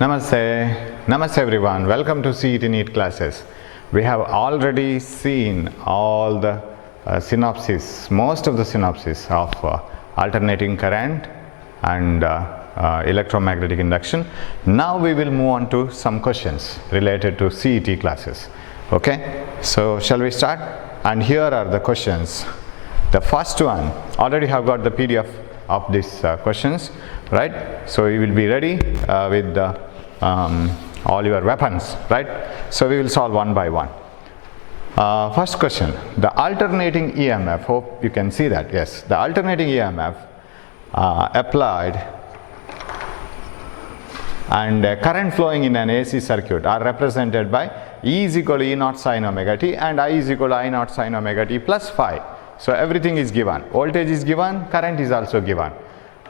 Namaste. Namaste everyone. Welcome to CET NEET classes. We have already seen all the synopsis, most of the synopsis of alternating current and electromagnetic induction. Now we will move on to some questions related to CET classes. Okay, so shall we start? And here are the questions. The first one, already have got the PDF of these questions, right? So you will be ready with all your weapons, right? So we will solve one by one. First question, the alternating EMF, hope you can see that, yes, the alternating EMF applied and current flowing in an AC circuit are represented by E is equal to E naught sin omega t and I is equal to I naught sin omega t plus phi. So everything is given, voltage is given, current is also given.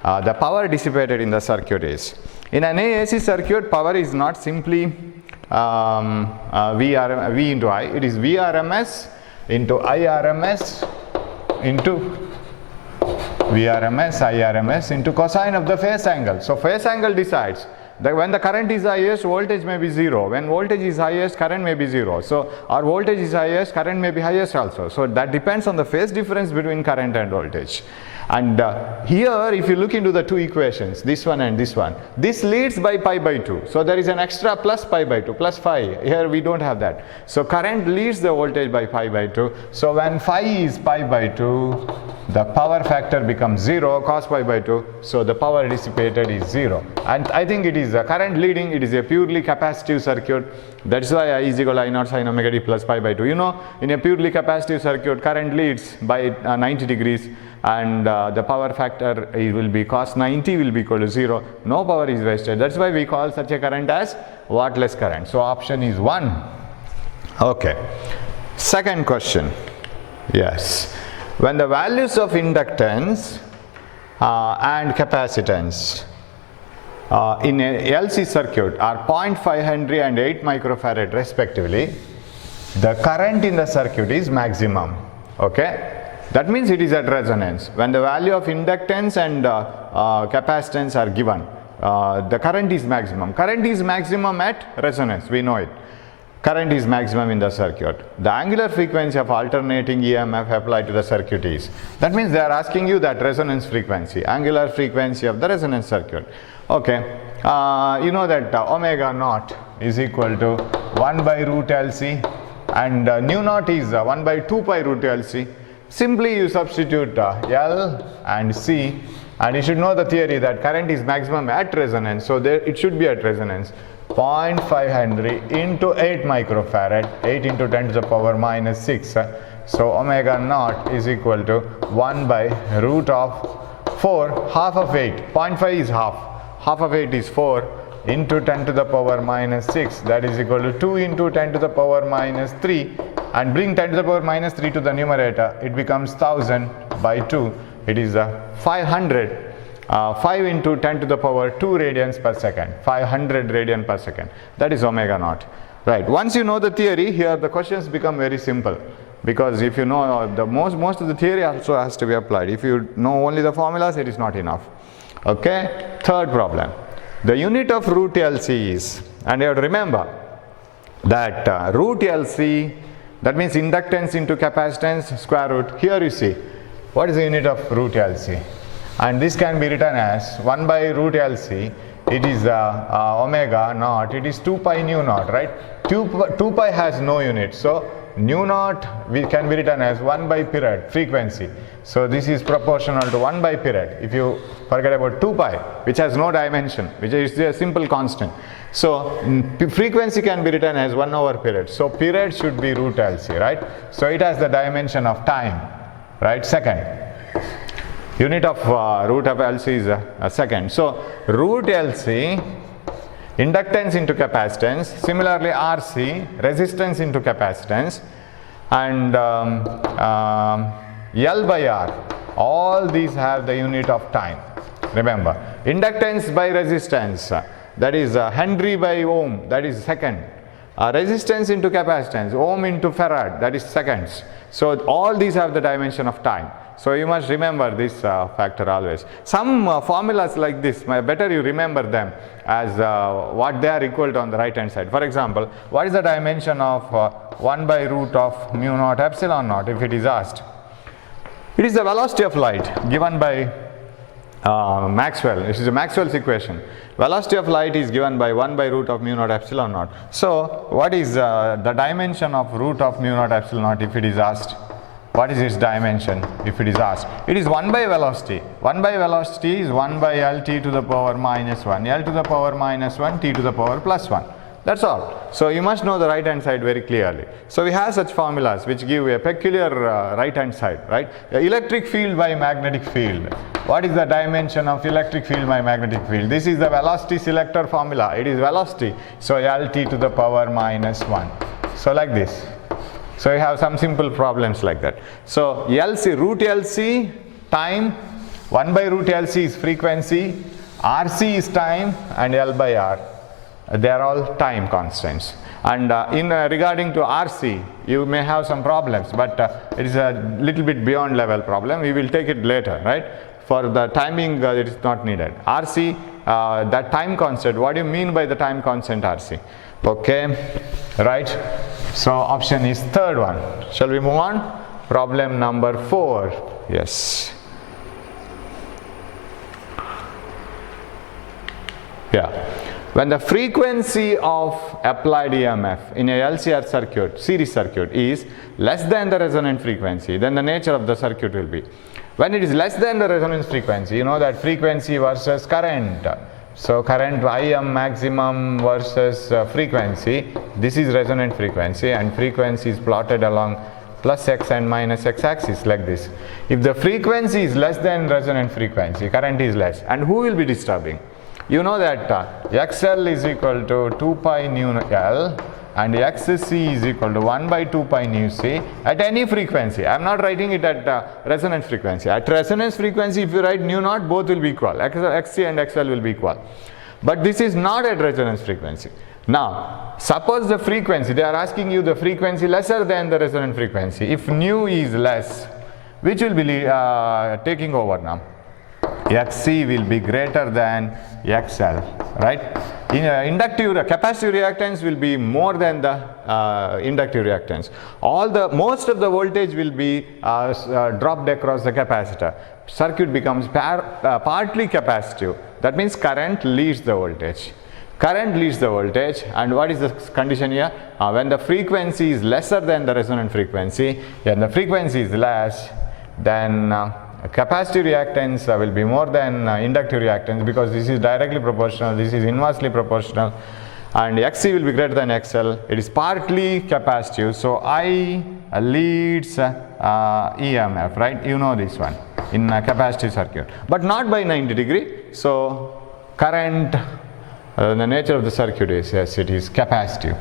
The power dissipated in the circuit is, in an AC circuit, power is not simply V into I, it is Vrms into Irms into Vrms, Irms into cosine of the phase angle. So phase angle decides that when the current is highest, voltage may be 0. When voltage is highest, current may be 0. So our voltage is highest, current may be highest also. So that depends on the phase difference between current and voltage. And here if you look into the two equations, this one and this one, this leads by pi by 2. So there is an extra plus pi by 2, plus phi. Here we don't have that. So current leads the voltage by pi by 2. So when phi is pi by 2, the power factor becomes 0, cos pi by 2. So the power dissipated is 0. And I think it is a current leading, it is a purely capacitive circuit. That's why I is equal to I naught sin omega t plus pi by 2. You know, in a purely capacitive circuit, current leads by 90 degrees. And the power factor will be cos 90 will be equal to 0. No power is wasted. That's why we call such a current as wattless current. So option is 1. Okay. Second question. Yes. When the values of inductance and capacitance in a LC circuit are 0.5 Henry and 8 microfarad respectively, the current in the circuit is maximum. Okay. That means it is at resonance. When the value of inductance and capacitance are given, the current is maximum. Current is maximum at resonance, we know it. Current is maximum in the circuit. The angular frequency of alternating EMF applied to the circuit is. That means they are asking you that resonance frequency, angular frequency of the resonance circuit. Okay, you know that omega naught is equal to 1 by root LC and nu naught is 1 by 2 pi root LC. Simply you substitute L and C, and you should know the theory that current is maximum at resonance, so there it should be at resonance. 0.5 Henry into 8 microfarad, 8 into 10 to the power minus 6. So omega naught is equal to 1 by root of 4, half of 8. 0.5 is half. Half of 8 is 4 into 10 to the power minus 6. That is equal to 2 into 10 to the power minus 3. And bring 10 to the power minus 3 to the numerator, it becomes 1000 by 2. It is 500. 5 into 10 to the power 2 radians per second. 500 radian per second. That is omega naught. Right. Once you know the theory, here the questions become very simple. Because if you know the most of the theory also has to be applied. If you know only the formulas, it is not enough. Okay. Third problem. The unit of root LC is, and you have to remember that root LC, that means inductance into capacitance square root. Here you see, what is the unit of root LC? And this can be written as 1 by root LC. It is omega naught. It is 2 pi nu naught, right? 2 pi has no unit. So nu naught can be written as 1 by period, frequency. So this is proportional to 1 by period. If you forget about 2 pi, which has no dimension, which is a simple constant. So frequency can be written as 1 over period. So period should be root LC, right? So it has the dimension of time, right? Second. Unit of root of LC is a second. So root LC, inductance into capacitance, similarly RC, resistance into capacitance, and L by R, all these have the unit of time. Remember, inductance by resistance, that is Henry by ohm, that is second. Resistance into capacitance, ohm into farad, that is seconds. So all these have the dimension of time. So you must remember this factor always. Some formulas like this, better you remember them as what they are equal to on the right hand side. For example, what is the dimension of 1 by root of mu naught epsilon naught if it is asked? It is the velocity of light given by Maxwell. This is a Maxwell's equation. Velocity of light is given by 1 by root of mu naught epsilon naught. So what is the dimension of root of mu naught epsilon naught if it is asked? What is its dimension if it is asked? It is 1 by velocity. 1 by velocity is 1 by L t to the power minus 1, L to the power minus 1, t to the power plus 1. That's all. So you must know the right hand side very clearly. So we have such formulas which give a peculiar right hand side, right? Electric field by magnetic field. What is the dimension of electric field by magnetic field? This is the velocity selector formula. It is velocity. So Lt to the power minus 1. So like this. So you have some simple problems like that. So Lc, root Lc, time, 1 by root Lc is frequency, Rc is time, and L by R. They are all time constants. And regarding to RC, you may have some problems, but it is a little bit beyond level problem. We will take it later, right? For the timing, it is not needed. RC, that time constant, what do you mean by the time constant RC? Okay, right? So option is third one. Shall we move on? Problem number 4. Yes. Yeah. When the frequency of applied EMF in a LCR circuit, series circuit, is less than the resonant frequency, then the nature of the circuit will be. When it is less than the resonance frequency, you know that frequency versus current. So current Im maximum versus frequency, this is resonant frequency, and frequency is plotted along plus x and minus x axis like this. If the frequency is less than resonant frequency, current is less, and who will be disturbing? You know that XL is equal to 2 pi nu L and XC is equal to 1 by 2 pi nu C at any frequency. I am not writing it at resonance frequency. At resonance frequency, if you write nu naught, both will be equal. XC and XL will be equal. But this is not at resonance frequency. Now, suppose the frequency, they are asking you the frequency lesser than the resonant frequency. If nu is less, which will be taking over now? Xc will be greater than XL, right? Inductive capacitive reactance will be more than the inductive reactance. Most of the voltage will be dropped across the capacitor. Circuit becomes partly capacitive. That means current leads the voltage. Current leads the voltage, and what is the condition here? When the frequency is lesser than the resonant frequency, and the frequency is less, then capacitive reactance will be more than inductive reactance, because this is directly proportional, this is inversely proportional, and Xc will be greater than XL. It is partly capacitive, so I leads EMF, right? You know this one in a capacitive circuit, but not by 90 degree. So current, the nature of the circuit is, yes, it is capacitive.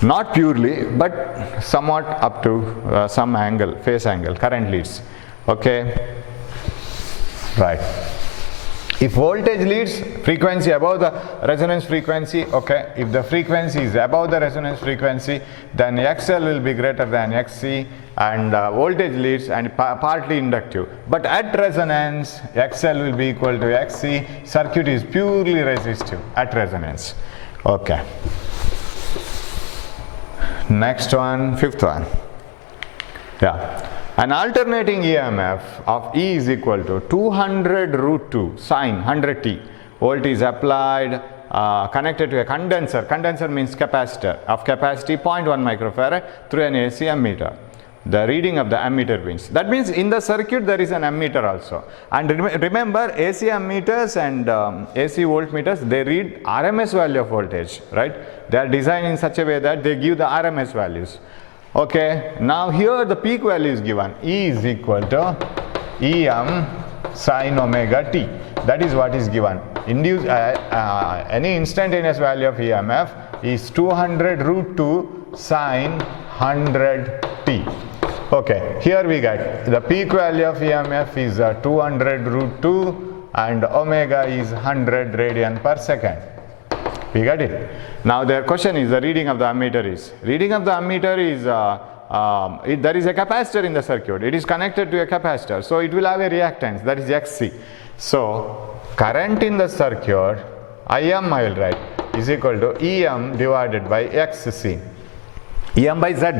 Not purely, but somewhat up to some angle, phase angle, current leads. Okay, right. If voltage leads, frequency above the resonance frequency, okay, if the frequency is above the resonance frequency, then XL will be greater than XC, and voltage leads and partly inductive. But at resonance, XL will be equal to XC, circuit is purely resistive at resonance. Okay. Next one, fifth one. Yeah. An alternating EMF of E is equal to 200 root 2 sine 100 t. Volt is applied, connected to a condenser. Condenser means capacitor of capacity 0.1 microfarad through an AC ammeter. The reading of the ammeter means. That means in the circuit there is an ammeter also. And remember, AC ammeters and AC voltmeters, they read RMS value of voltage, right? They are designed in such a way that they give the RMS values. Okay, now here the peak value is given. E is equal to Em sine omega t. That is what is given. Any instantaneous value of EMF is 200 root 2 sine 100 t. Okay, here we get the peak value of EMF is 200 root 2 and omega is 100 radian per second. We got it. Now their question is the reading of the ammeter is. Reading of the ammeter is there is a capacitor in the circuit. It is connected to a capacitor. So it will have a reactance, that is Xc. So current in the circuit, Im I will write, is equal to Em divided by Xc. Em by Z.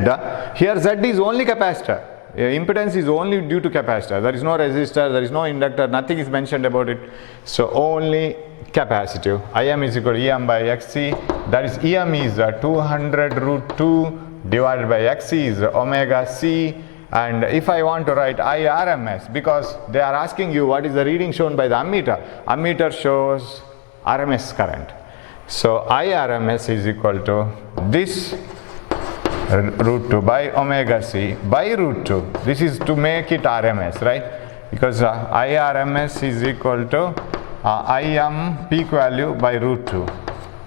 Here Z is only capacitor. Impedance is only due to capacitor. There is no resistor, there is no inductor, nothing is mentioned about it. So only capacitive. Im is equal to Em by Xc. That is Em is 200 root 2 divided by Xc is omega C. And if I want to write IRMS, because they are asking you what is the reading shown by the ammeter. Ammeter shows RMS current. So IRMS is equal to this root 2 by omega C by root 2. This is to make it RMS, right? Because IRMS is equal to Im peak value by root 2,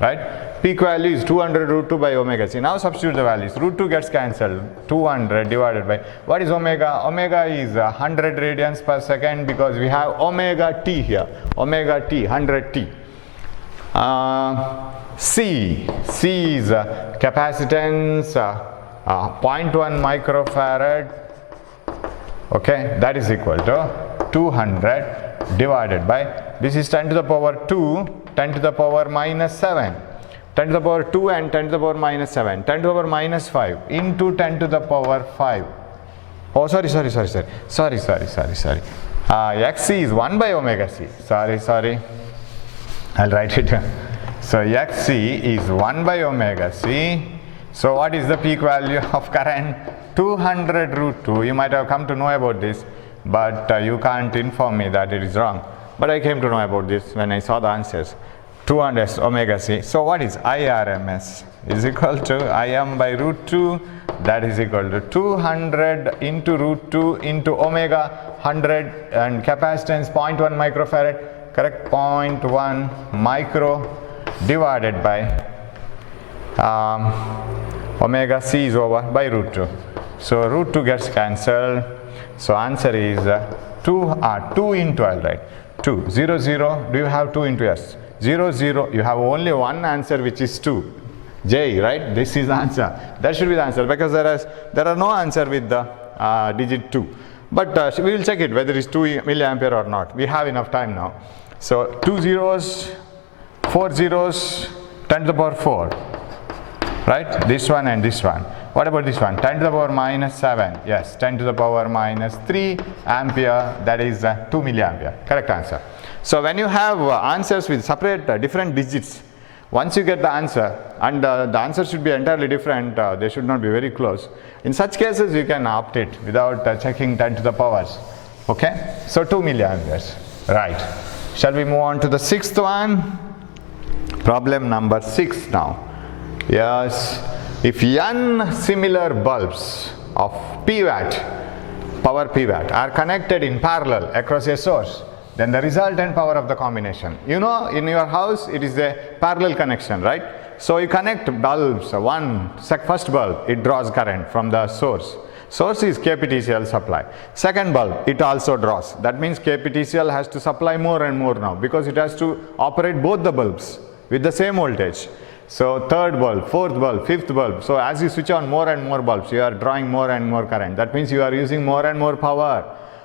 right? Peak value is 200 root 2 by omega C. Now substitute the values. Root 2 gets cancelled. 200 divided by, what is omega? Omega is 100 radians per second, because we have omega t here. Omega t, 100 t. C is capacitance 0.1 microfarad. Okay, that is equal to 200 divided by, this is 10 to the power 2, 10 to the power minus 7. 10 to the power 2 and 10 to the power minus 7, 10 to the power minus 5 into 10 to the power 5. Oh, sorry. Xc is 1 by omega C. Sorry. I'll write it. So Xc is 1 by omega C. So what is the peak value of current? 200 root 2. You might have come to know about this, but you can't inform me that it is wrong. But I came to know about this when I saw the answers. 200 omega C. So what is IRMS? Is equal to Im by root 2, that is equal to 200 into root 2 into omega 100 and capacitance 0.1 microfarad, correct? 0.1 micro divided by omega C is over by root 2. So root 2 gets cancelled. So answer is 2 into, I'll write 2, 0, 0. Do you have 2 into S? 0, 0. You have only one answer, which is 2. J, right? This is the answer. That should be the answer, because there are no answer with the digit 2. But we will check it whether it is 2 milliampere or not. We have enough time now. So 2 zeros, 4 zeros, 10 to the power 4. Right? This one and this one. What about this one? 10 to the power minus 7. Yes, 10 to the power minus 3 ampere. That is 2 milliampere. Correct answer. So when you have answers with separate different digits, once you get the answer, and the answer should be entirely different, they should not be very close. In such cases, you can opt it without checking 10 to the powers. Okay? So 2 milliamperes. Right. Shall we move on to the sixth one? Problem number 6 now. Yes. If n similar bulbs of pVatt, power pVatt, are connected in parallel across a source, then the resultant power of the combination. You know, in your house, it is a parallel connection, right? So you connect bulbs, first bulb, it draws current from the source. Source is KPTCL supply. Second bulb, it also draws. That means KPTCL has to supply more and more now, because it has to operate both the bulbs with the same voltage. So third bulb, fourth bulb, fifth bulb. So as you switch on more and more bulbs, you are drawing more and more current. That means you are using more and more power.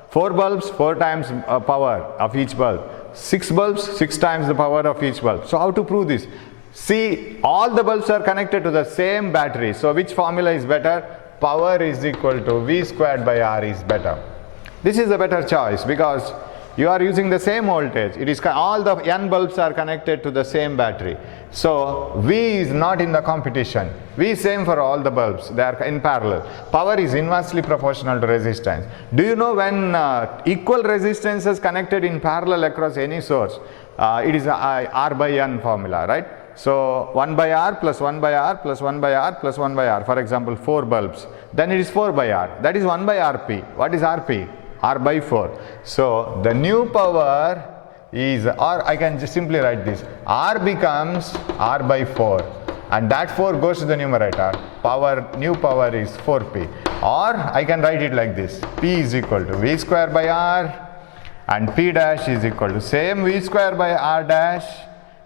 4 bulbs, 4 times power of each bulb. 6 bulbs, 6 times the power of each bulb. So how to prove this? See, all the bulbs are connected to the same battery. So which formula is better? Power is equal to V squared by R is better. This is a better choice, because you are using the same voltage. It is all the n bulbs are connected to the same battery. So V is not in the competition. V is same for all the bulbs. They are in parallel. Power is inversely proportional to resistance. Do you know when equal resistances connected in parallel across any source, it is a R by N formula, right? So 1 by R plus 1 by R plus 1 by R plus 1 by R. For example, 4 bulbs. Then it is 4 by R. That is 1 by Rp. What is Rp? R by 4. So the new power is, or I can just simply write this, R becomes R by 4, and that 4 goes to the numerator. New power is 4P. Or I can write it like this, P is equal to V square by R, and P dash is equal to same V square by R dash,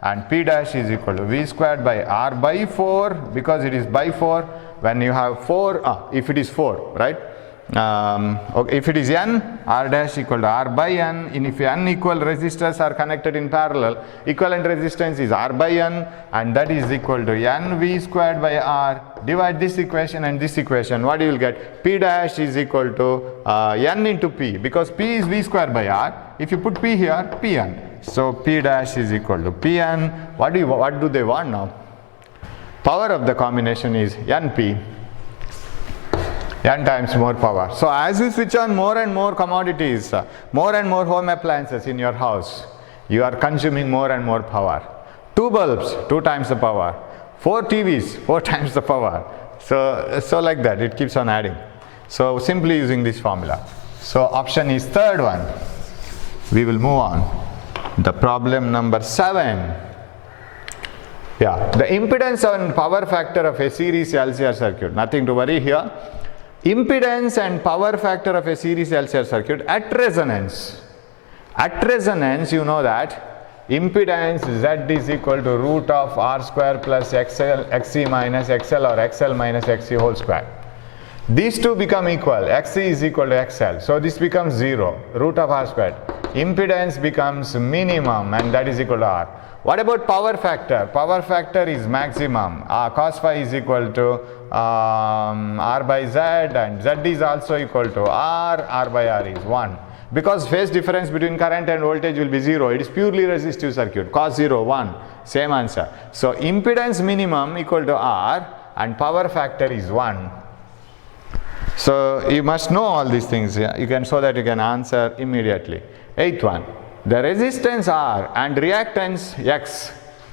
and P dash is equal to V squared by R by 4, because it is by 4, when you have 4, if it is 4, right? Okay, if it is n, R dash equal to R by n, and if n equal resistors are connected in parallel, equivalent resistance is R by n, and that is equal to NV squared by R. Divide this equation and this equation, what you will get? P dash is equal to n into P, because P is V squared by R. If you put P here, Pn. So P dash is equal to Pn. What do they want now? Power of the combination is Np. N times more power. So as you switch on more and more commodities, more and more home appliances in your house, you are consuming more and more power. 2 bulbs, 2 times the power. 4 TVs, 4 times the power. So like that, it keeps on adding. So simply using this formula. So option is third one. We will move on. The problem number 7. Yeah, the impedance and power factor of a series LCR circuit. Nothing to worry here. Impedance and power factor of a series LCR circuit at resonance. At resonance, you know that impedance Z is equal to root of R square plus XC minus XL, or XL minus XC whole square. These two become equal. XC is equal to XL. So this becomes 0, root of R squared. Impedance becomes minimum, and that is equal to R. What about power factor? Power factor is maximum. Cos phi is equal to R by Z, and Z is also equal to R. R by R is 1. Because phase difference between current and voltage will be 0. It is purely resistive circuit. Cos 0, 1. Same answer. So impedance minimum equal to R, and power factor is 1. So you must know all these things. You can, so that you can answer immediately. 8th one. The resistance R and reactance X,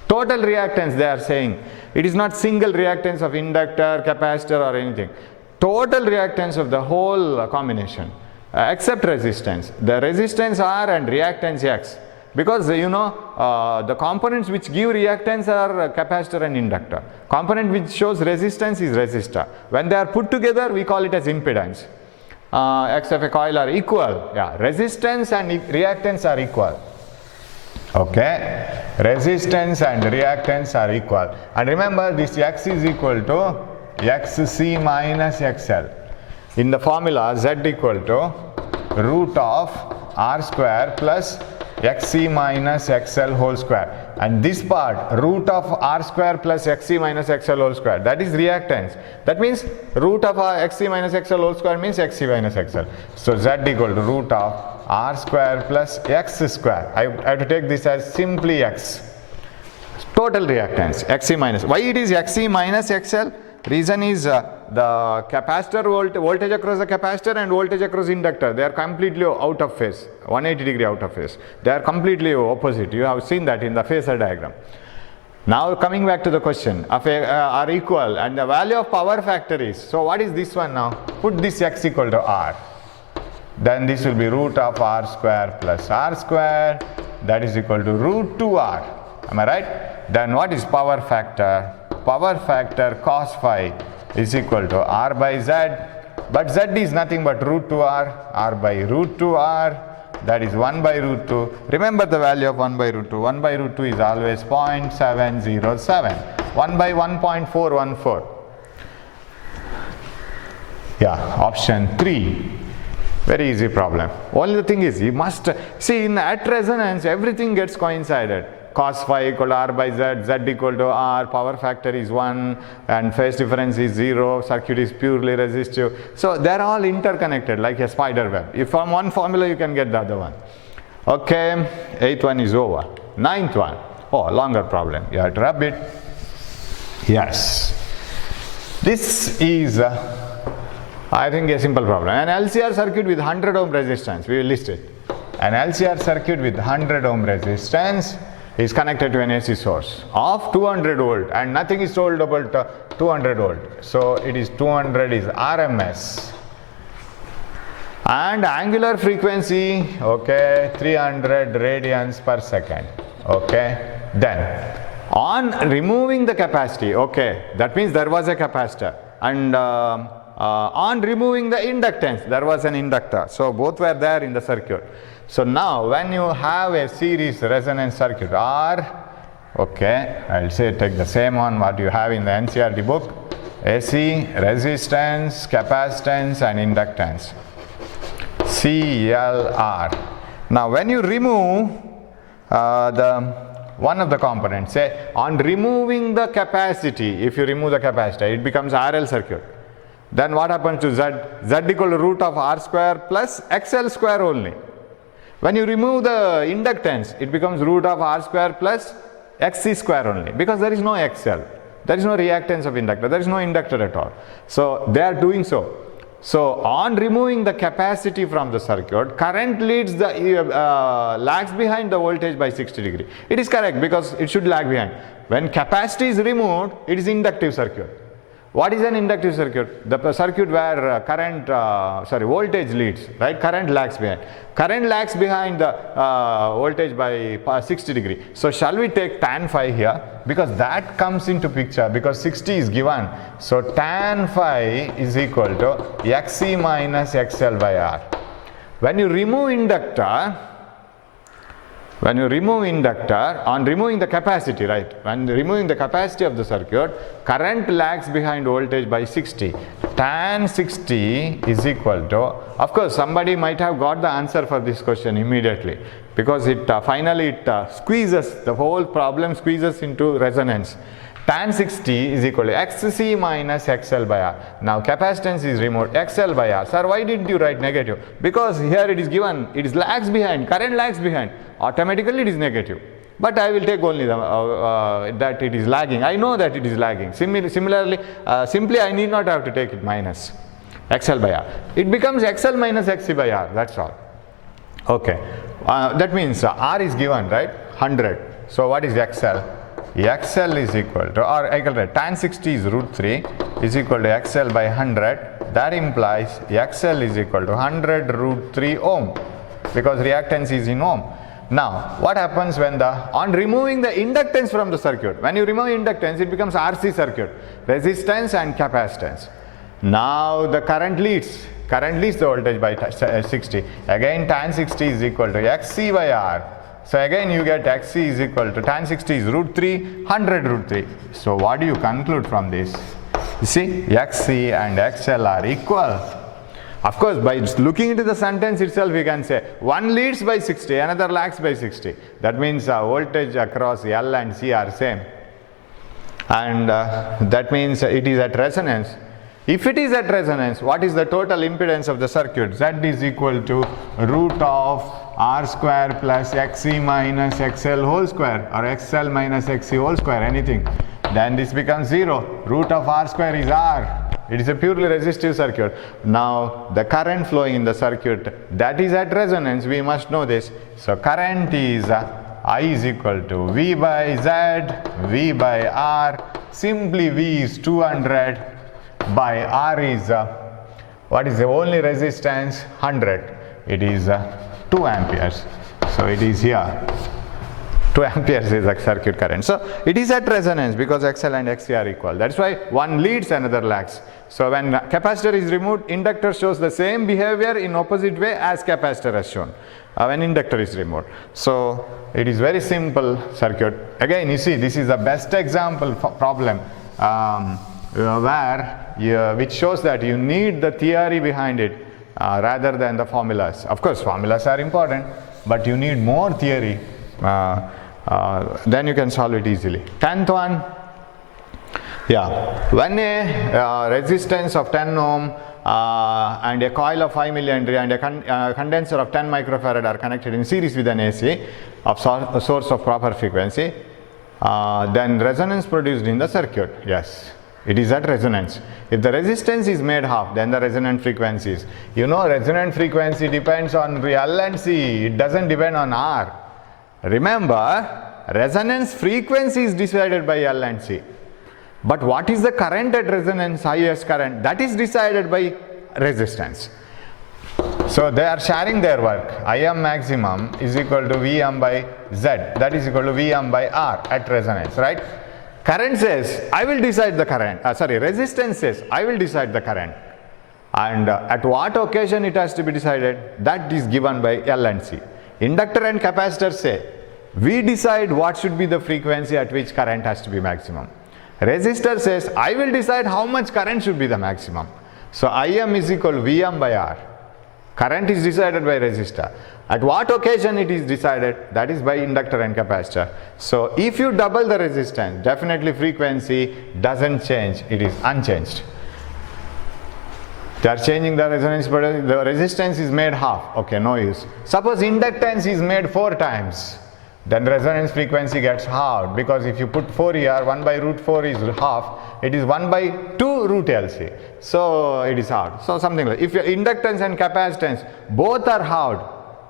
total reactance they are saying. It is not single reactance of inductor, capacitor or anything. Total reactance of the whole combination, except resistance. The resistance R and reactance X. Because you know the components which give reactance are capacitor and inductor. Component which shows resistance is resistor. When they are put together, we call it as impedance. X of a coil are equal. Yeah, resistance and reactance are equal. Okay, resistance and reactance are equal. And remember, this X is equal to XC minus XL. In the formula, Z equal to root of R square plus XC minus XL whole square. And this part, root of R square plus XC minus XL whole square, that is reactance. That means root of XC minus XL whole square means XC minus XL. So Z equal to root of R square plus X square. I have to take this as simply X. Total reactance, XC minus. Why it is XC minus XL? Reason is the capacitor voltage across the capacitor and voltage across inductor, they are completely out of phase, 180 degree out of phase. They are completely opposite. You have seen that in the phasor diagram. Now coming back to the question, are equal, and the value of power factor is, so what is this one now? Put this X equal to R. Then this will be root of R square plus R square, that is equal to root 2R. Am I right? Then what is power factor? Power factor cos phi is equal to R by Z, but Z is nothing but root 2R, R by root 2R, that is 1 by root 2. Remember the value of 1 by root 2. 1 by root 2 is always 0.707. 1 by 1.414. Yeah, option 3. Very easy problem. Only the thing is, you must see at resonance everything gets coincided. Cos phi equal to R by Z, Z equal to R, power factor is 1, and phase difference is 0, circuit is purely resistive. So they are all interconnected like a spider web. If from one formula you can get the other one. Okay, 8th one is over. 9th one, oh, longer problem. You have to rub it. Yes. This is, I think, a simple problem. An LCR circuit with 100 ohm resistance, we will list it. An LCR circuit with 100 ohm resistance is connected to an AC source of 200 volt, and nothing is told about 200 volt. So it is 200 is RMS, and angular frequency, okay, 300 radians per second. Okay, then on removing the capacity, okay, that means there was a capacitor, and on removing the inductance, there was an inductor. So both were there in the circuit. So now when you have a series resonance circuit, or, okay, I'll say take the same one what you have in the NCERT book, AC, resistance, capacitance and inductance. CLR. Now when you remove one of the components, say on removing the capacity, if you remove the capacitor, it becomes RL circuit. Then what happens to Z? Z equal to root of R square plus XL square only. When you remove the inductance, it becomes root of R square plus XC square only, because there is no XL. There is no reactance of inductor. There is no inductor at all. So they are doing so. So on removing the capacity from the circuit, current leads the lags behind the voltage by 60 degree. It is correct because it should lag behind. When capacity is removed, it is inductive circuit. What is an inductive circuit? The circuit where voltage leads, right? Current lags behind. Current lags behind the voltage by 60 degree. So shall we take tan phi here? Because that comes into picture, because 60 is given. So tan phi is equal to Xc minus XL by R. When you remove inductor, on removing the capacity, right? When removing the capacity of the circuit, current lags behind voltage by 60. Tan 60 is equal to, of course, somebody might have got the answer for this question immediately, because it finally squeezes, the whole problem squeezes into resonance. Tan 60 is equal to Xc minus XL by R. Now capacitance is removed, XL by R. Sir, why didn't you write negative? Because here it is given, it is lags behind, current lags behind. Automatically it is negative. But I will take only the, that it is lagging. I know that it is lagging. Similarly, simply I need not have to take it minus XL by R. It becomes XL minus XC by R, that's all. Okay. That means R is given, right? 100. So what is XL? XL is equal to, or I can write tan 60 is root 3 is equal to XL by 100. That implies XL is equal to 100 root 3 ohm, because reactance is in ohm. Now what happens when on removing the inductance from the circuit? When you remove inductance, it becomes RC circuit, resistance and capacitance. Now the current leads the voltage by 60. Again tan 60 is equal to Xc by R. So again you get Xc is equal to tan 60 is root 3, 100 root 3. So what do you conclude from this? You see, Xc and XL are equal. Of course, by looking into the sentence itself, we can say one leads by 60, another lags by 60. That means voltage across L and C are same. And that means it is at resonance. If it is at resonance, what is the total impedance of the circuit? Z is equal to root of R square plus Xc minus XL whole square, or XL minus Xc whole square, anything. Then this becomes 0. Root of R square is R. It is a purely resistive circuit. Now the current flowing in the circuit, that is at resonance, we must know this. So current is I is equal to V by Z, V by R. Simply V is 200 by R is, what is the only resistance? 100. It is 2 amperes. So it is here. 2 amperes is the circuit current. So it is at resonance because XL and XC are equal. That's why one leads, another lags. So when capacitor is removed, inductor shows the same behavior in opposite way as capacitor has shown when inductor is removed. So it is very simple circuit. Again, you see, this is the best example problem which shows that you need the theory behind it rather than the formulas. Of course, formulas are important, but you need more theory. Then you can solve it easily. 10th one. Yeah, when a resistance of 10 ohm and a coil of 5 millihenry and a condenser of 10 microfarad are connected in series with an AC of a source of proper frequency, then resonance produced in the circuit. Yes, it is at resonance. If the resistance is made half, then the resonant frequency is. You know, resonant frequency depends on L and C. It doesn't depend on R. Remember, resonance frequency is decided by L and C. But what is the current at resonance, highest current? That is decided by resistance. So they are sharing their work. Im maximum is equal to Vm by Z. That is equal to Vm by R at resonance, right? Current says, I will decide the current. Resistance says, I will decide the current. And at what occasion it has to be decided? That is given by L and C. Inductor and capacitor say, we decide what should be the frequency at which current has to be maximum. Resistor says, I will decide how much current should be the maximum. So Im is equal to Vm by R. Current is decided by resistor. At what occasion it is decided? That is by inductor and capacitor. So if you double the resistance, definitely frequency doesn't change, it is unchanged. They are changing the resonance, but the resistance is made half. Okay, no use. Suppose inductance is made 4 times. Then resonance frequency gets halved, because if you put 4 here, 1 by root 4 is half. It is 1 by 2 root LC. So it is halved. So something like, if your inductance and capacitance both are halved,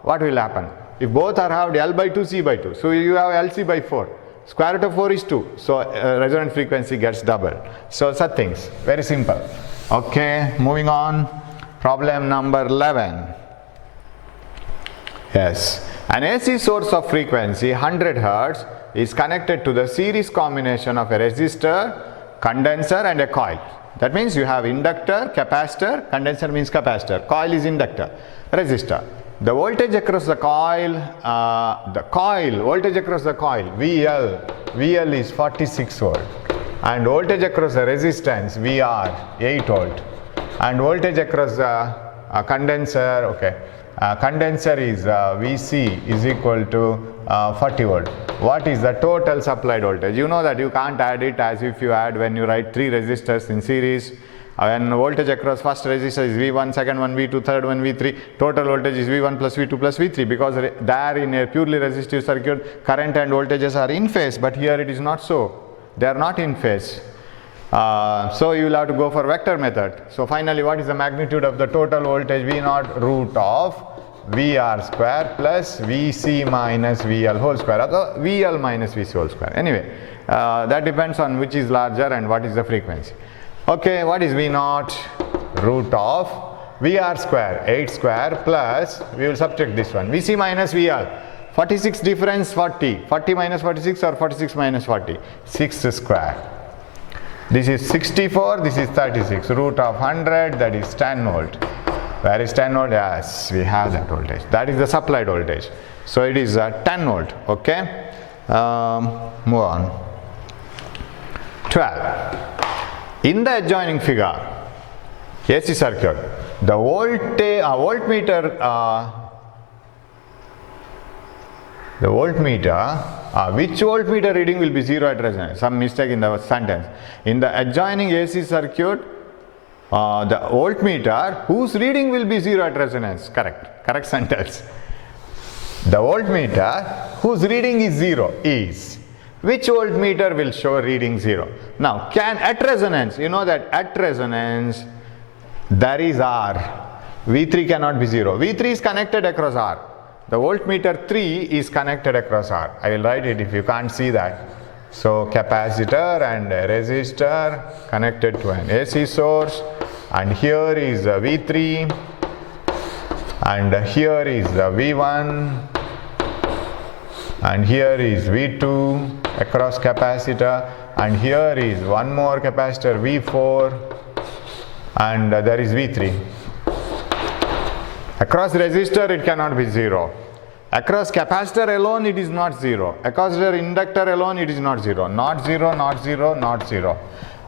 what will happen? If both are halved, L by 2, C by 2. So you have LC by 4. Square root of 4 is 2. So resonance frequency gets doubled. So such things. Very simple. Okay, moving on. Problem number 11. Yes. An AC source of frequency 100 Hz is connected to the series combination of a resistor, condenser and a coil. That means you have inductor, capacitor, condenser means capacitor, coil is inductor, resistor. The voltage across the coil, voltage across the coil, VL is 46 volt, and voltage across the resistance, VR, 8 volt, and voltage across the condenser, okay, condenser is VC is equal to 40 volt. What is the total supplied voltage? You know that you can't add it as if you add when you write 3 resistors in series. When voltage across first resistor is V1, second one V2, third one V3, total voltage is V1 plus V2 plus V3, because there in a purely resistive circuit, current and voltages are in phase, but here it is not so. They are not in phase. So you will have to go for vector method. So finally, what is the magnitude of the total voltage? V0 root of VR square plus VC minus VL whole square, or VL minus VC whole square. Anyway, that depends on which is larger and what is the frequency. Okay, what is V0? Root of VR square, 8 square plus, we will subtract this one, VC minus VL. 46 difference 40. 40 minus 46 or 46 minus 40? 6 square. This is 64, this is 36. Root of 100, that is 10 volt. Where is 10 volt? Yes, we have that voltage. That is the supplied voltage. So it is 10 volt. Okay. Move on. 12. In the adjoining figure, AC circuit, the voltmeter, which voltmeter reading will be 0 at resonance? Some mistake in the sentence. In the adjoining AC circuit, the voltmeter whose reading will be 0 at resonance. Correct sentence. The voltmeter whose reading is 0 is. Which voltmeter will show reading 0? Now, at resonance, you know that at resonance there is R. V3 cannot be 0. V3 is connected across R. The voltmeter 3 is connected across R. I will write it if you can't see that. So capacitor and a resistor connected to an AC source, and here is the V3 and here is the V1 and here is V2 across capacitor, and here is one more capacitor V4, and there is V3. Across resistor it cannot be 0. Across capacitor alone it is not 0. Across the inductor alone it is not 0. Not 0, not 0, not 0.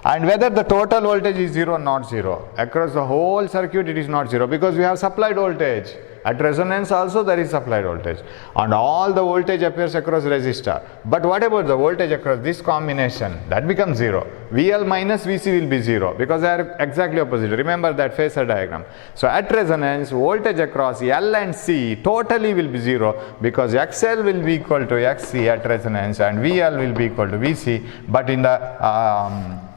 And whether the total voltage is 0, not 0. Across the whole circuit it is not 0, because we have supplied voltage. At resonance also there is supplied voltage, and all the voltage appears across resistor. But what about the voltage across this combination? That becomes 0. VL minus VC will be 0, because they are exactly opposite. Remember that phasor diagram. So at resonance, voltage across L and C totally will be 0, because XL will be equal to XC at resonance and VL will be equal to VC. But in the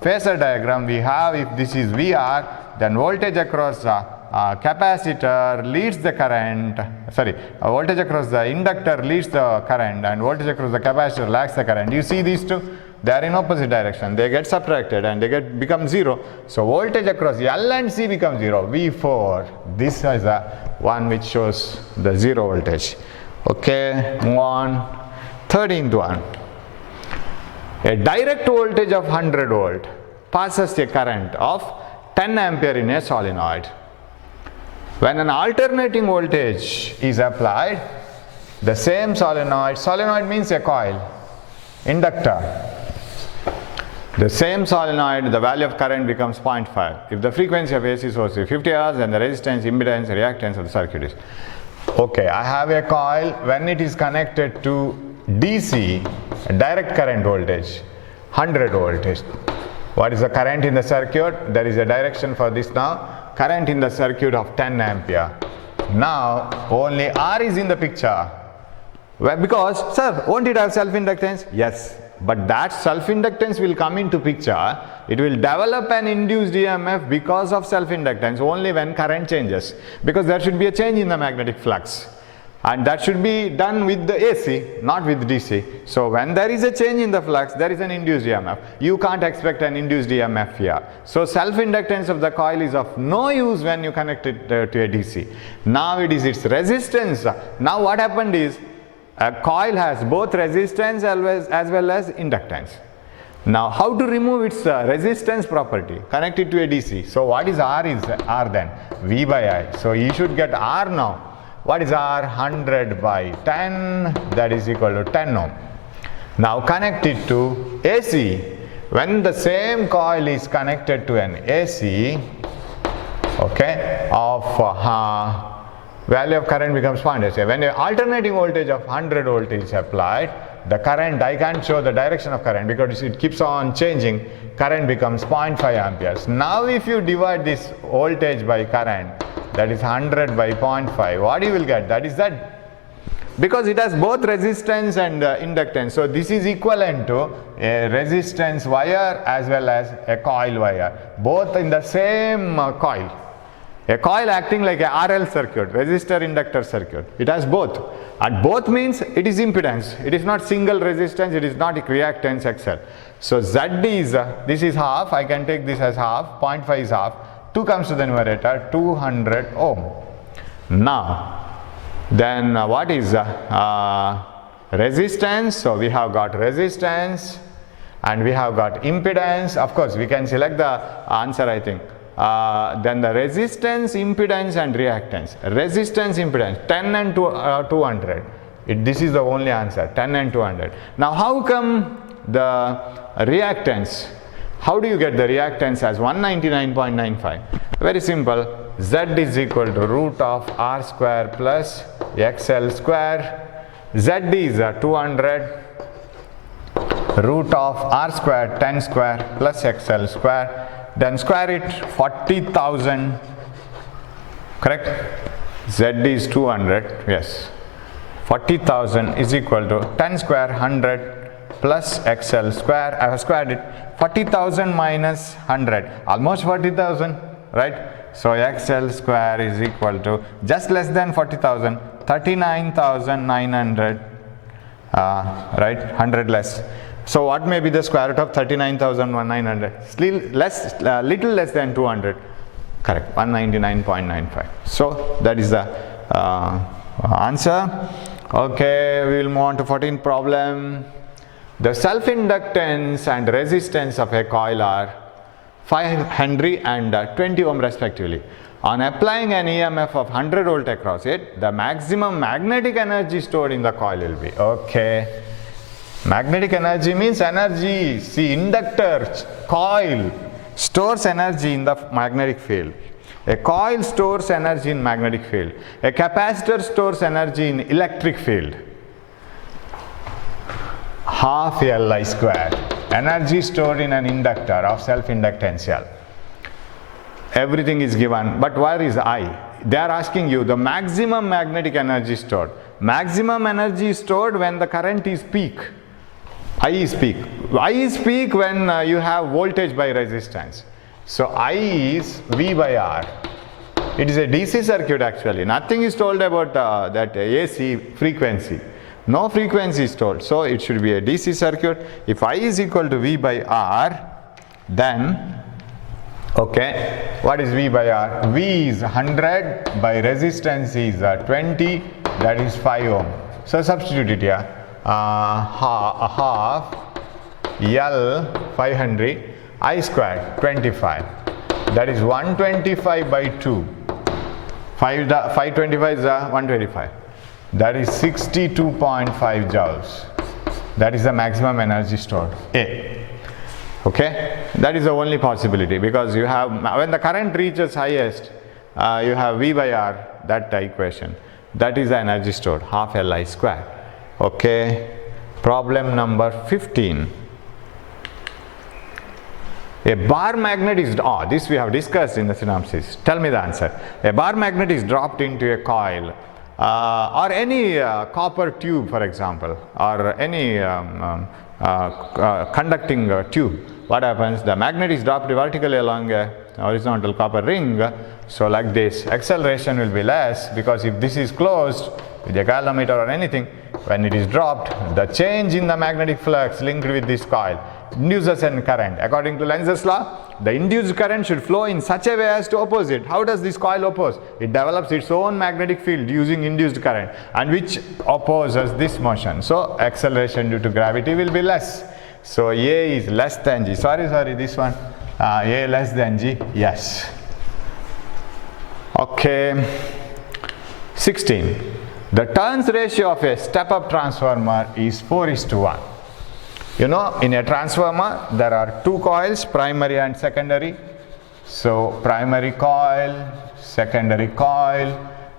phasor diagram we have, if this is VR, then voltage across capacitor leads the current, voltage across the inductor leads the current, and voltage across the capacitor lags the current. You see these two? They are in opposite direction. They get subtracted and they become 0. So voltage across L and C becomes 0. V4. This is the one which shows the 0 voltage. Okay, move on. 13th one. A direct voltage of 100 volt passes a current of 10 ampere in a solenoid. When an alternating voltage is applied, the same solenoid means a coil, inductor. The same solenoid, the value of current becomes 0.5. If the frequency of AC source is 50 Hz, then the resistance, impedance, reactance of the circuit is. Okay, I have a coil. When it is connected to DC, direct current voltage, 100 voltage. What is the current in the circuit? There is a direction for this now. Current in the circuit of 10 ampere. Now, only R is in the picture. Well, because, sir, won't it have self-inductance? Yes. But that self-inductance will come into picture. It will develop an induced EMF because of self-inductance only when current changes. Because there should be a change in the magnetic flux. And that should be done with the AC, not with DC. So when there is a change in the flux, there is an induced EMF. You can't expect an induced EMF here. So self-inductance of the coil is of no use when you connect it to a DC. Now it is its resistance. Now what happened is, a coil has both resistance as well as inductance. Now how to remove its resistance property? Connect it to a DC. So what is R is R then? V by I. So you should get R now. What is R? 100 by 10, that is equal to 10 ohm. Now connect it to AC. When the same coil is connected to an AC, okay, of value of current becomes 0.8. When the alternating voltage of 100 volt is applied, the current, I can't show the direction of current because it keeps on changing, current becomes 0.5 amperes. Now if you divide this voltage by current, that is 100 by 0.5, what you will get? That is that. Because it has both resistance and inductance. So this is equivalent to a resistance wire as well as a coil wire, both in the same coil. A coil acting like a RL circuit, resistor inductor circuit. It has both. And both means it is impedance. It is not single resistance, it is not reactance XL. So ZD is, this is half, I can take this as half, 0.5 is half. 2 comes to the numerator, 200 ohm. Now, then what is resistance? So we have got resistance and we have got impedance. Of course, we can select the answer, I think. Then the resistance, impedance and reactance. Resistance, impedance, 10 and 200. This is the only answer, 10 and 200. Now how come the reactance? How do you get the reactance as 199.95? Very simple. Z is equal to root of R square plus XL square. Z is 200 root of R square 10 square plus XL square. Then square it, 40,000, correct? Z is 200, yes. 40,000 is equal to 10 square 100 plus XL square. I have squared it. 40,000 minus 100, almost 40,000, right? So XL square is equal to just less than 40,000, 39,900, right? 100 less. So what may be the square root of 39,900? Little less than 200. Correct, 199.95. So that is the answer. Okay, we will move on to 14th problem. The self-inductance and resistance of a coil are 5 Henry and 20 ohm respectively. On applying an EMF of 100 volt across it, the maximum magnetic energy stored in the coil will be. Okay. Magnetic energy means energy. See, inductor, coil stores energy in the magnetic field. A coil stores energy in magnetic field. A capacitor stores energy in electric field. Half Li square. Energy stored in an inductor of self-inductance L. Everything is given, but where is I? They are asking you the maximum magnetic energy stored. Maximum energy is stored when the current is peak. I is peak. I is peak when you have voltage by resistance. So I is V by R. It is a DC circuit actually. Nothing is told about that AC frequency. No frequency is told. So it should be a DC circuit. If I is equal to V by R, then, okay, what is V by R? V is 100 by resistance is 20, that is 5 ohm. So substitute it here. Half L 5 Henry, I squared 25, that is 125 by 2. 525 is 125, that is 62.5 joules. That is the maximum energy stored. A. Okay, that is the only possibility, because you have, when the current reaches highest, you have V by R, that equation. That is the energy stored, half Li square. Okay, problem number 15. A bar magnet is, this we have discussed in the synopsis. Tell me the answer. A bar magnet is dropped into a coil or any copper tube, for example, or any conducting tube. What happens? The magnet is dropped vertically along a horizontal copper ring. So like this, acceleration will be less, because if this is closed with a galvanometer or anything, when it is dropped, the change in the magnetic flux linked with this coil induces a current. According to Lenz's law, the induced current should flow in such a way as to oppose it. How does this coil oppose? It develops its own magnetic field using induced current, and which opposes this motion. So acceleration due to gravity will be less. So A is less than G. Sorry, this one. A less than G. Yes. Okay. 16. The turns ratio of a step-up transformer is 4:1. You know, in a transformer there are two coils, primary and secondary. So primary coil, secondary coil.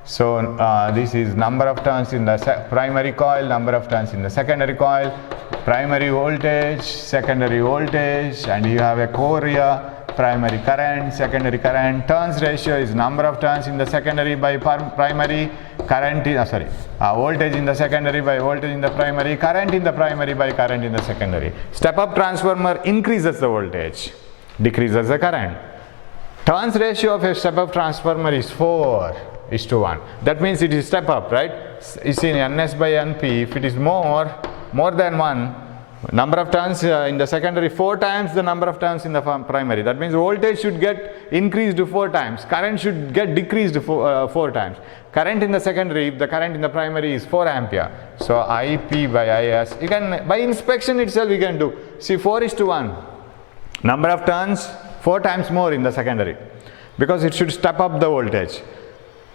So this is number of turns in the primary coil, number of turns in the secondary coil, primary voltage, secondary voltage, and you have a core here, primary current, secondary current. Turns ratio is number of turns in the secondary by primary, current is, voltage in the secondary by voltage in the primary, current in the primary by current in the secondary. Step-up transformer increases the voltage, decreases the current. Turns ratio of a step-up transformer is 4:1. That means it is step-up, right? It's in NS by NP. If it is more than 1, number of turns in the secondary 4 times the number of turns in the primary. That means voltage should get increased 4 times. Current should get decreased 4 times. Current in the secondary, if the current in the primary is 4 ampere. So IP by IS, you can, by inspection itself you can do. See, 4:1. Number of turns 4 times more in the secondary, because it should step up the voltage.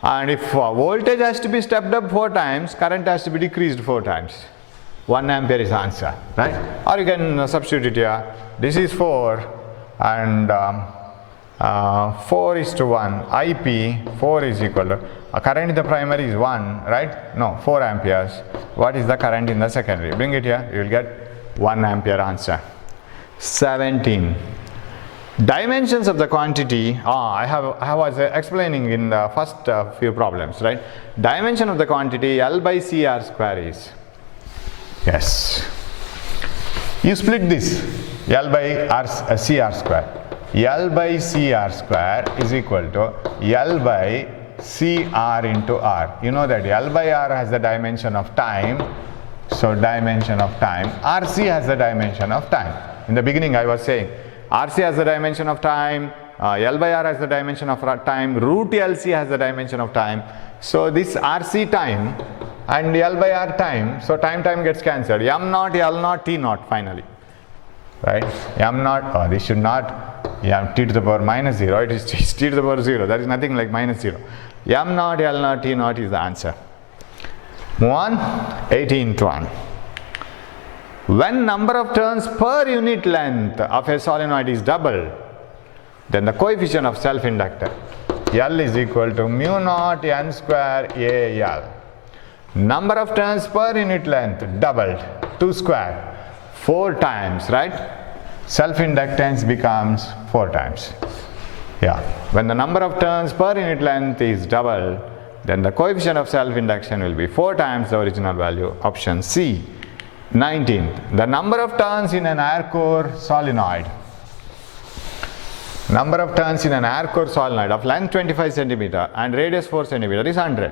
And if voltage has to be stepped up 4 times, current has to be decreased 4 times. 1 ampere is answer, right? Or you can substitute it here. This is 4 and 4:1. IP 4 is equal to current in the primary is 1, right? No, 4 amperes. What is the current in the secondary? Bring it here, you will get 1 ampere answer. 17. Dimensions of the quantity, I was explaining in the first few problems, right? Dimension of the quantity L by CR square is, yes, you split this, L by CR square. L by CR square is equal to L by CR into R. You know that L by R has the dimension of time, so dimension of time. RC has the dimension of time. In the beginning I was saying, RC has the dimension of time, L by R has the dimension of time, root LC has the dimension of time. So this RC time and L by R time, so time gets cancelled. M naught, L naught, T naught finally, right? M naught, this should not, T to the power minus 0, it is T to the power 0, there is nothing like minus 0. M naught, L naught, T naught is the answer. Move on, 18th one. When number of turns per unit length of a solenoid is doubled, then the coefficient of self-inductor L is equal to mu naught N square AL. Number of turns per unit length doubled, 2 square, 4 times, right? Self-inductance becomes 4 times. Yeah, when the number of turns per unit length is doubled, then the coefficient of self-induction will be 4 times the original value, option C. 19th, the number of turns in an air core solenoid. Number of turns in an air core solenoid of length 25 centimeter and radius 4 centimeter is 100.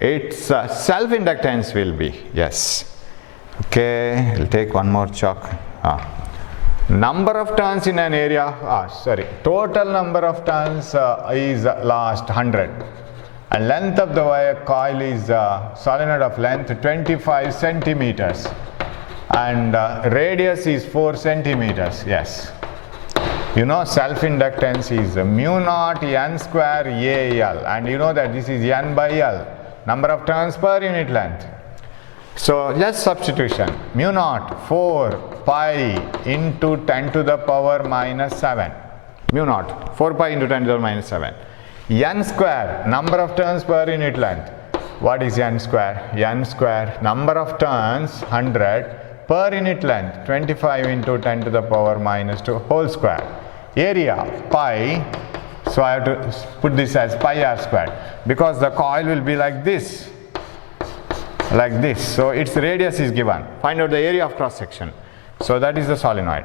Its self-inductance will be, yes. Okay, we'll take one more chalk. Number of turns in an area, total number of turns is last 100. And length of the wire coil is solenoid of length 25 centimeters. And radius is 4 centimeters, yes. You know self-inductance is mu naught N square AL, and you know that this is N by L, number of turns per unit length. So just substitution, mu naught 4 pi into 10 to the power minus 7, mu naught 4 pi into 10 to the power minus 7, n square, number of turns per unit length. What is n square? N square, number of turns 100 per unit length, 25 into 10 to the power minus 2 whole square. Area pi, so I have to put this as pi r squared because the coil will be like this. Like this, so its radius is given. Find out the area of cross section. So that is the solenoid.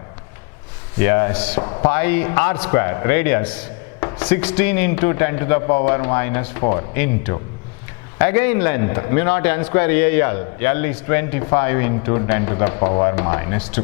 Yes, pi r square, radius 16 into 10 to the power minus 4 into. Again length, mu naught n square al, l is 25 into 10 to the power minus 2.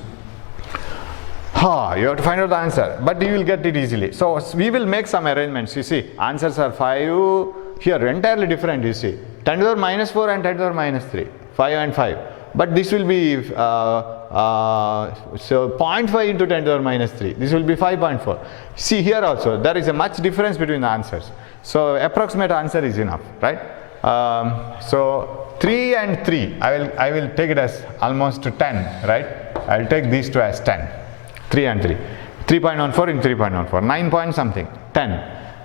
You have to find out the answer, but you will get it easily. So we will make some arrangements. You see, answers are 5 here, entirely different. You see, 10 to the power minus 4 and 10 to the power minus 3, 5 and 5. But this will be so 0.5 into 10 to the power minus 3. This will be 5.4. See here also, there is a much difference between the answers. So approximate answer is enough, right? So 3 and 3, I will take it as almost 10, right? I will take these two as 10. 3 and 3. 3.14 into 3.14, 9 point something, 10.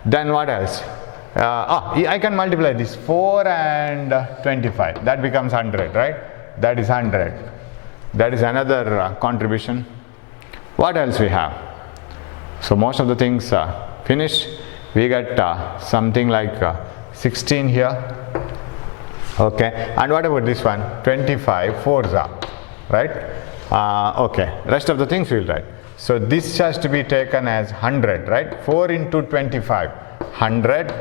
Then what else? I can multiply this 4 and 25. That becomes 100, right? That is 100. That is another contribution. What else we have? So most of the things finished. We get something like 16 here. Okay. And what about this one? 25 4s, right? Okay. Rest of the things we will write. So this has to be taken as 100, right? 4 into 25, 100.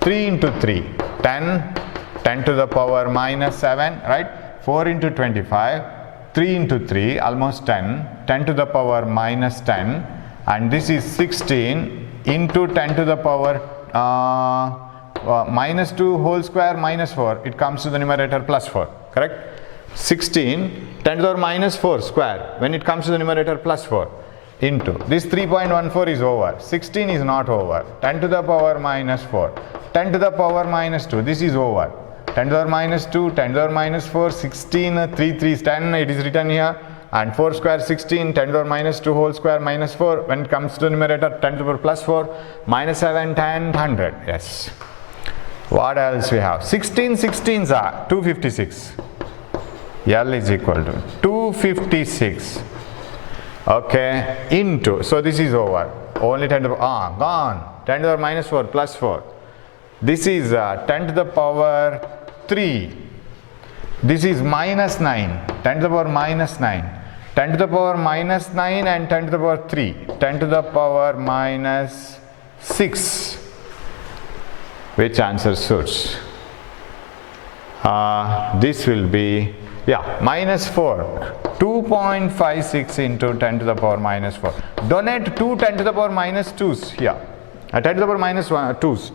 3 into 3, 10, 10 to the power minus 7, right? 4 into 25, 3 into 3, almost 10, 10 to the power minus 10, and this is 16 into 10 to the power minus 2 whole square minus 4. It comes to the numerator plus 4, correct? 16, 10 to the power minus 4 square, when it comes to the numerator plus 4, into this 3.14 is over, 16 is not over, 10 to the power minus 4, 10 to the power minus 2, this is over, 10 to the power minus 2, 10 to the power minus 4, 16, 3 3 is 10, it is written here, and 4 square 16, 10 to the power minus 2 whole square minus 4, when it comes to the numerator 10 to the power plus 4, minus 7, 10, 100, yes. What else we have? 16 16s are 256, L is equal to 256. Okay, into, so this is over, only 10 to the power, gone, 10 to the power minus 4 plus 4. This is 10 to the power 3. This is minus 9, 10 to the power minus 9, 10 to the power minus 9 and 10 to the power 3, 10 to the power minus 6. Which answer suits? This will be, minus 4. 2.56 into 10 to the power minus 4. Donate 2 10 to the power minus 2s here. 10 to the power minus 2s.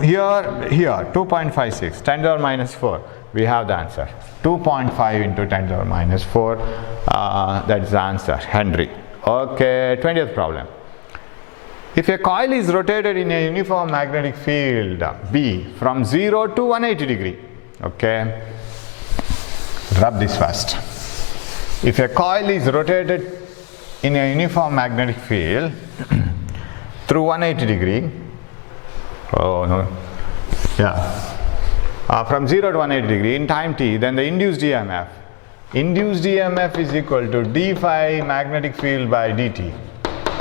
Here 2.56, 10 to the power minus 4. We have the answer. 2.5 into 10 to the power minus 4. That is the answer, Henry. Okay, 20th problem. If a coil is rotated in a uniform magnetic field B from 0 to 180 degree, okay, rub this first. If a coil is rotated in a uniform magnetic field through 180 degree, from 0 to 180 degree in time t, then the induced EMF is equal to d phi magnetic field by dt.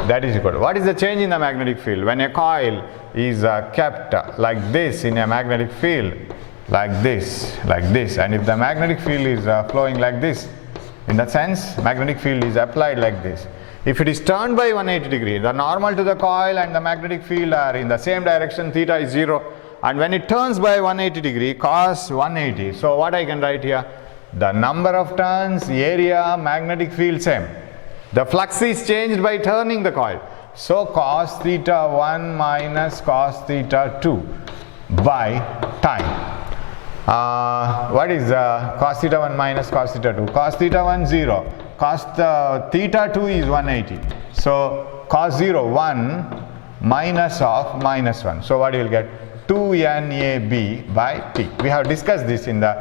That is equal to, what is the change in the magnetic field? When a coil is kept like this in a magnetic field, like this, and if the magnetic field is flowing like this, in that sense, magnetic field is applied like this. If it is turned by 180 degree, the normal to the coil and the magnetic field are in the same direction, theta is 0, and when it turns by 180 degree, cos 180. So what I can write here? The number of turns, area, magnetic field same. The flux is changed by turning the coil. So cos theta 1 minus cos theta 2 by time. What is cos theta 1 minus cos theta 2? Cos theta 1 0, cos theta 2 is 180. So cos 0 1 minus of minus 1. So what you will get? 2 NAB by T. We have discussed this in the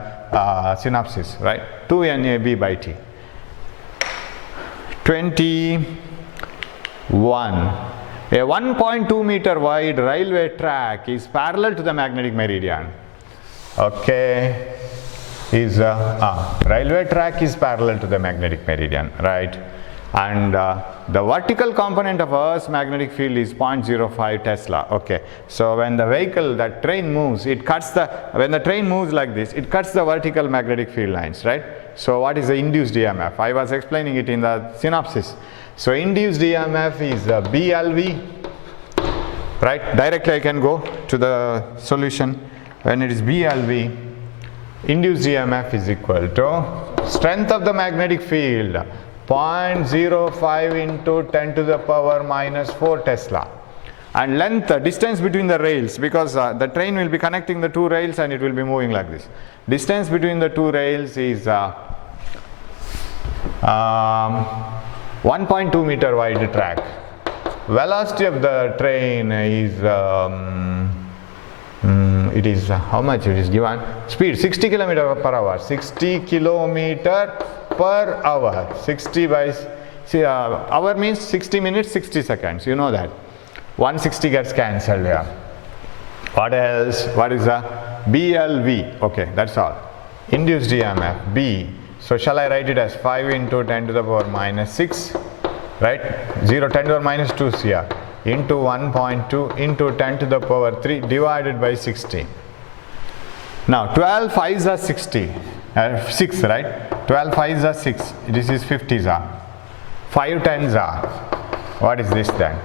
synopsis, right? 2 NAB by T. 21. A 1.2 meter wide railway track is parallel to the magnetic meridian. Okay, railway track is parallel to the magnetic meridian, right? And the vertical component of Earth's magnetic field is 0.05 Tesla. Okay, so when the vehicle, that train moves, it cuts the, when the train moves like this, it cuts the vertical magnetic field lines, right? So what is the induced EMF? I was explaining it in the synopsis. So induced EMF is BLV, right? Directly I can go to the solution. When it is BLV, induced EMF is equal to strength of the magnetic field 0.05 into 10 to the power minus 4 Tesla, and length, distance between the rails, because the train will be connecting the two rails and it will be moving like this. Distance between the two rails is 1.2 meter wide track. Velocity of the train is it is how much it is given? Speed 60 km per hour. 60 km per hour. 60 by hour means 60 minutes 60 seconds. You know that. 160 gets cancelled here. What else? What is the BLV? Okay, that's all. Induced EMF B. So shall I write it as 5 into 10 to the power minus 6, right? 0, 10 to the power minus 2 here, into 1.2 into 10 to the power 3 divided by 60. Now 12 5s are 60, 6, right? 12 5s are 6, this is 50s are. 5 10s are, what is this then?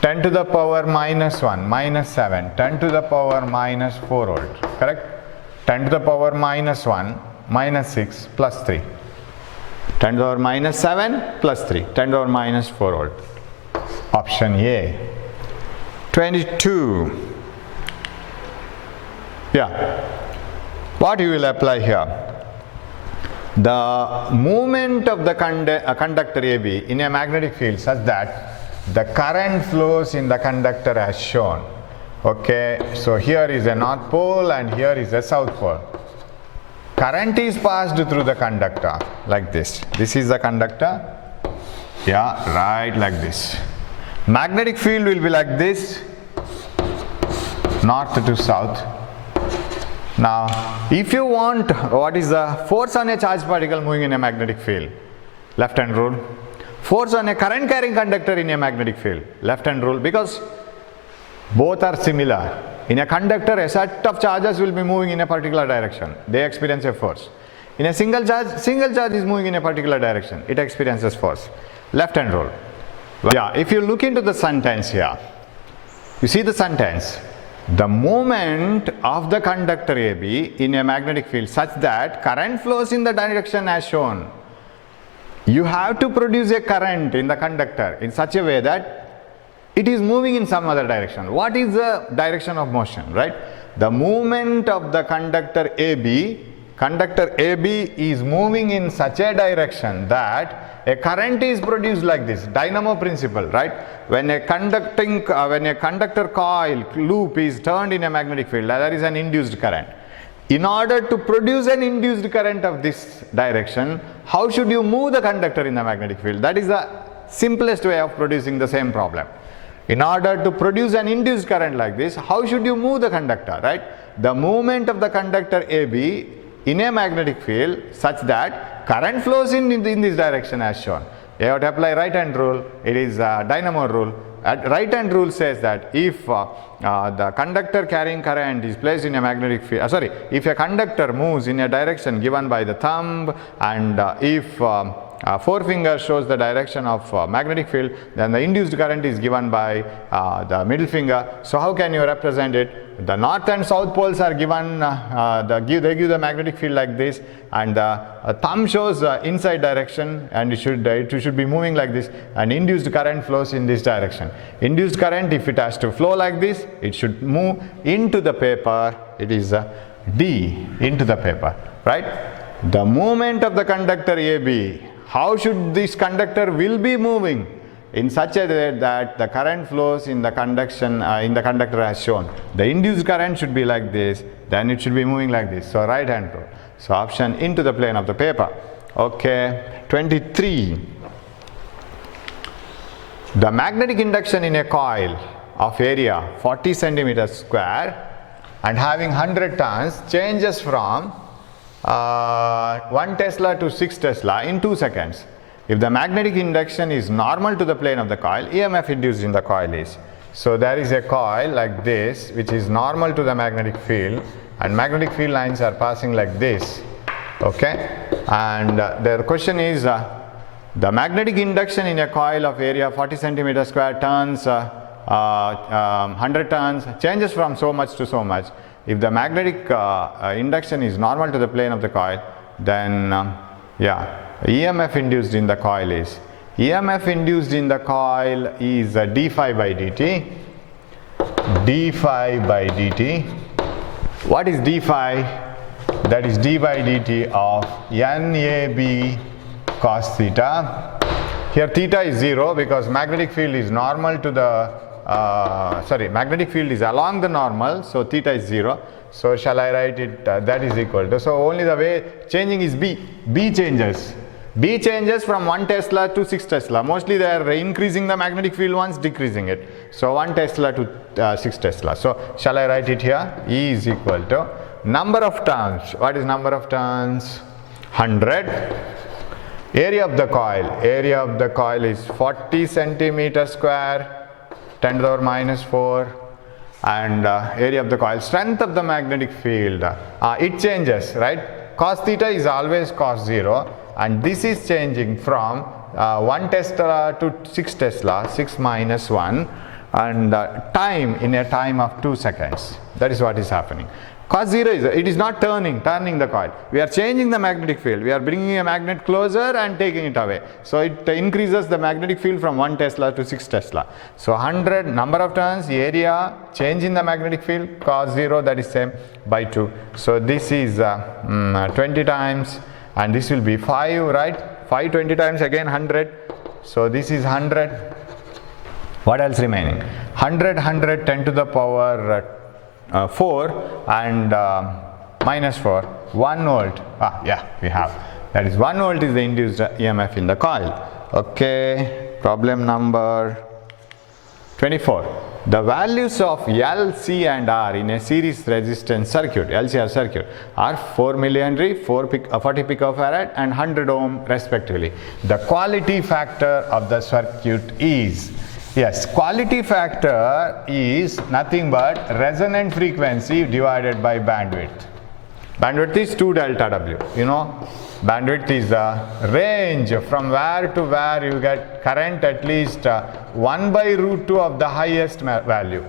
10 to the power minus 1, minus 7, 10 to the power minus 4 volt, correct? 10 to the power minus 1, minus 6 plus 3. 10 to the power minus 7 plus 3, 10 to the power minus 4 volt. Option A. 22. Yeah. What you will apply here? The movement of the conductor AB in a magnetic field such that the current flows in the conductor as shown. Okay, so here is a north pole and here is a south pole. Current is passed through the conductor like this. This is the conductor. Yeah, right like this. Magnetic field will be like this, north to south. Now, if you want, what is the force on a charged particle moving in a magnetic field? Left hand rule. Force on a current carrying conductor in a magnetic field? Left hand rule, because both are similar. In a conductor, a set of charges will be moving in a particular direction. They experience a force. In a single charge is moving in a particular direction. It experiences force. Left hand rule. Yeah, if you look into the sentence here, you see the sentence. The movement of the conductor AB in a magnetic field such that current flows in the direction as shown. You have to produce a current in the conductor in such a way that it is moving in some other direction. What is the direction of motion, right? The movement of the conductor AB is moving in such a direction that a current is produced like this, dynamo principle, right? When a conductor coil loop is turned in a magnetic field, there is an induced current. In order to produce an induced current of this direction, how should you move the conductor in the magnetic field? That is the simplest way of producing the same problem. In order to produce an induced current like this, how should you move the conductor, right? The movement of the conductor AB in a magnetic field such that current flows in this direction as shown. You have to apply right hand rule. It is dynamo rule. Right hand rule says that if the conductor carrying current is placed in a magnetic field, if a conductor moves in a direction given by the thumb, and if forefinger shows the direction of magnetic field, then the induced current is given by the middle finger. So how can you represent it? The north and south poles are given, they give the magnetic field like this, and the thumb shows inside direction, and it should be moving like this, and induced current flows in this direction. Induced current, if it has to flow like this, it should move into the paper. It is D, into the paper, right? The movement of the conductor AB, how should this conductor will be moving? In such a way that the current flows in the conductor as shown. The induced current should be like this, then it should be moving like this. So right hand rule. So option into the plane of the paper. Okay, 23. The magnetic induction in a coil of area 40 centimeters square and having 100 turns changes from 1 Tesla to 6 Tesla in 2 seconds. If the magnetic induction is normal to the plane of the coil, EMF induced in the coil is. So there is a coil like this which is normal to the magnetic field, and magnetic field lines are passing like this. Okay, and the question is the magnetic induction in a coil of area 40 centimeters square turns 100 turns changes from so much to so much. If the magnetic induction is normal to the plane of the coil, then EMF induced in the coil is d phi by dt. d phi by dt. What is d phi? That is d by dt of NAB cos theta. Here theta is 0 because magnetic field is normal to the magnetic field is along the normal, so theta is 0. So shall I write it that is equal to, so only the way changing is B changes from 1 Tesla to 6 Tesla. Mostly they are increasing the magnetic field once, decreasing it. So 1 Tesla to 6 Tesla. So shall I write it here? E is equal to number of turns. What is number of turns? 100. Area of the coil is 40 centimeters square, 10 to the power minus 4, and area of the coil. Strength of the magnetic field, it changes, right? Cos theta is always cos 0, and this is changing from 1 Tesla to 6 Tesla, 6 minus 1, and time in a time of 2 seconds. That is what is happening. Cos 0 it is not turning the coil. We are changing the magnetic field. We are bringing a magnet closer and taking it away. So it increases the magnetic field from 1 Tesla to 6 Tesla. So 100 number of turns, area, change in the magnetic field, cos 0, that is same by 2. So this is 20 times, and this will be 5, right? 5 20 times, again 100. So this is 100. What else remaining? 100, 10 to the power 4 and minus 4, 1 volt. We have. That is 1 volt is the induced EMF in the coil. Okay, problem number 24. The values of L, C and R in a series resistance circuit, LCR circuit, are 4 millihenry, 40 picofarad and 100 ohm respectively. The quality factor of the circuit is, yes, quality factor is nothing but resonant frequency divided by bandwidth. Bandwidth is 2 delta W. You know, bandwidth is the range from where to where you get current at least 1 by root 2 of the highest value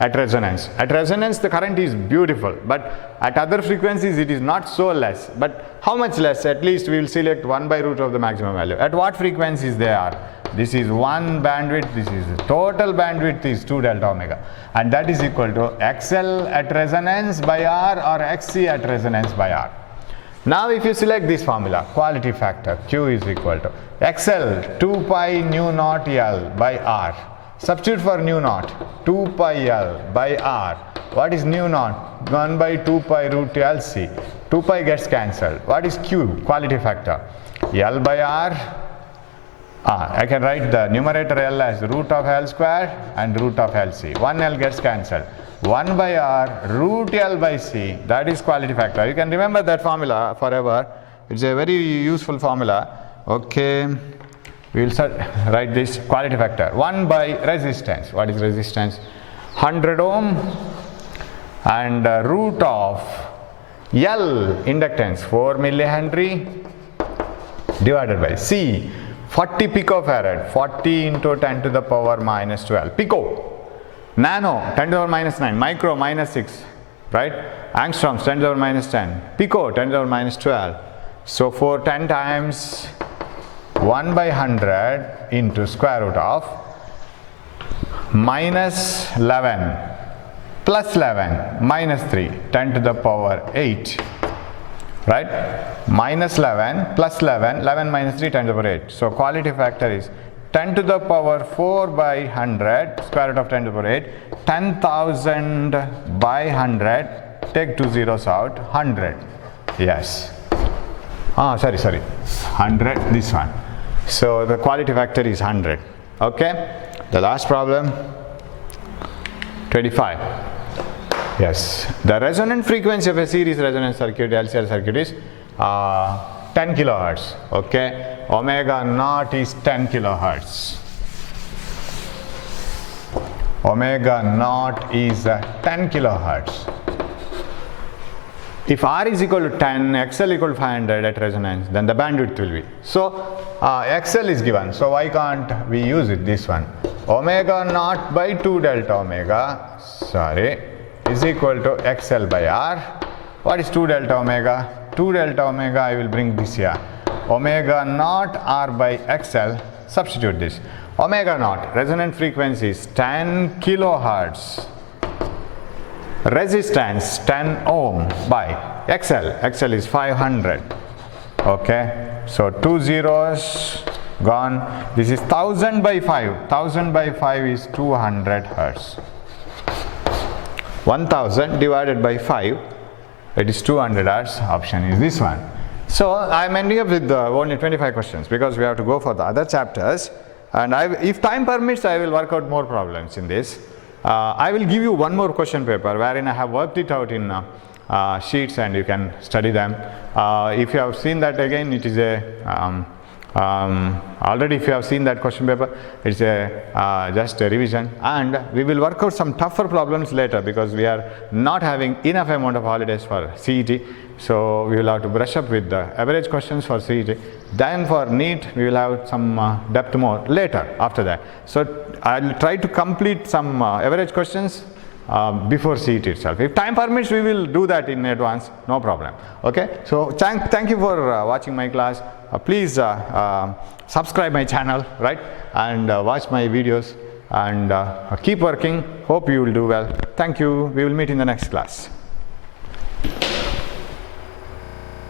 at resonance. At resonance the current is beautiful, but at other frequencies it is not so less. But how much less? At least we will select 1 by root of the maximum value. At what frequencies they are? This is 1 bandwidth, this is total bandwidth is 2 delta omega, and that is equal to XL at resonance by R or XC at resonance by R. Now if you select this formula, quality factor Q is equal to XL 2 pi nu naught L by R. Substitute for nu naught, 2 pi L by R. What is nu naught? 1 by 2 pi root LC. 2 pi gets cancelled. What is Q? Quality factor. L by R. I can write the numerator L as root of L square and root of LC. 1 L gets cancelled. 1 by R root L by C. That is quality factor. You can remember that formula forever. It's a very useful formula. Okay. We will write this quality factor. 1 by resistance. What is resistance? 100 ohm and root of L inductance 4 millihenry divided by C 40 picofarad, 40 into 10 to the power minus 12. Pico. Nano 10 to the power minus 9. Micro minus 6. Right? Angstroms 10 to the power minus 10. Pico 10 to the power minus 12. So for 10 times 1 by 100 into square root of minus 11 plus 11 minus 3 10 to the power 8, right? Minus 11 plus 11, 11 minus 3 10 to the power 8. So quality factor is 10 to the power 4 by 100 square root of 10 to the power 8, 10,000 by 100, take 2 zeros out, 100. Yes. Sorry, 100, this one. So the quality factor is 100. Okay. The last problem, 25. Yes. The resonant frequency of a series resonance circuit, LCR circuit, is 10 kilohertz. Okay. Omega naught is 10 kilohertz. Omega naught is 10 kilohertz. If R is equal to 10, XL equal to 500 at resonance, then the bandwidth will be. So XL is given, so why can't we use it, this one? Omega naught by 2 delta omega, is equal to XL by R. What is 2 delta omega? 2 delta omega, I will bring this here. Omega naught R by XL, substitute this. Omega naught, resonant frequency is 10 kilohertz. Resistance 10 ohm by XL is 500. Okay, so 2 zeros gone. This is 1000 by 5. 1000 by 5 is 200 hertz. 1000 divided by 5, it is 200 hertz. Option is this one. So I am ending up with only 25 questions because we have to go for the other chapters. And if time permits, I will work out more problems in this. I will give you one more question paper wherein I have worked it out in sheets and you can study them. If you have seen that, again, it is a already if you have seen that question paper, it's a just a revision, and we will work out some tougher problems later because we are not having enough amount of holidays for CET. So we will have to brush up with the average questions for CET. Then for NEET, we will have some depth more later after that. So I will try to complete some average questions before CET itself. If time permits, we will do that in advance, no problem. Okay. So thank you for watching my class. Please subscribe my channel, right, and watch my videos, and keep working. Hope you will do well. Thank you. We will meet in the next class.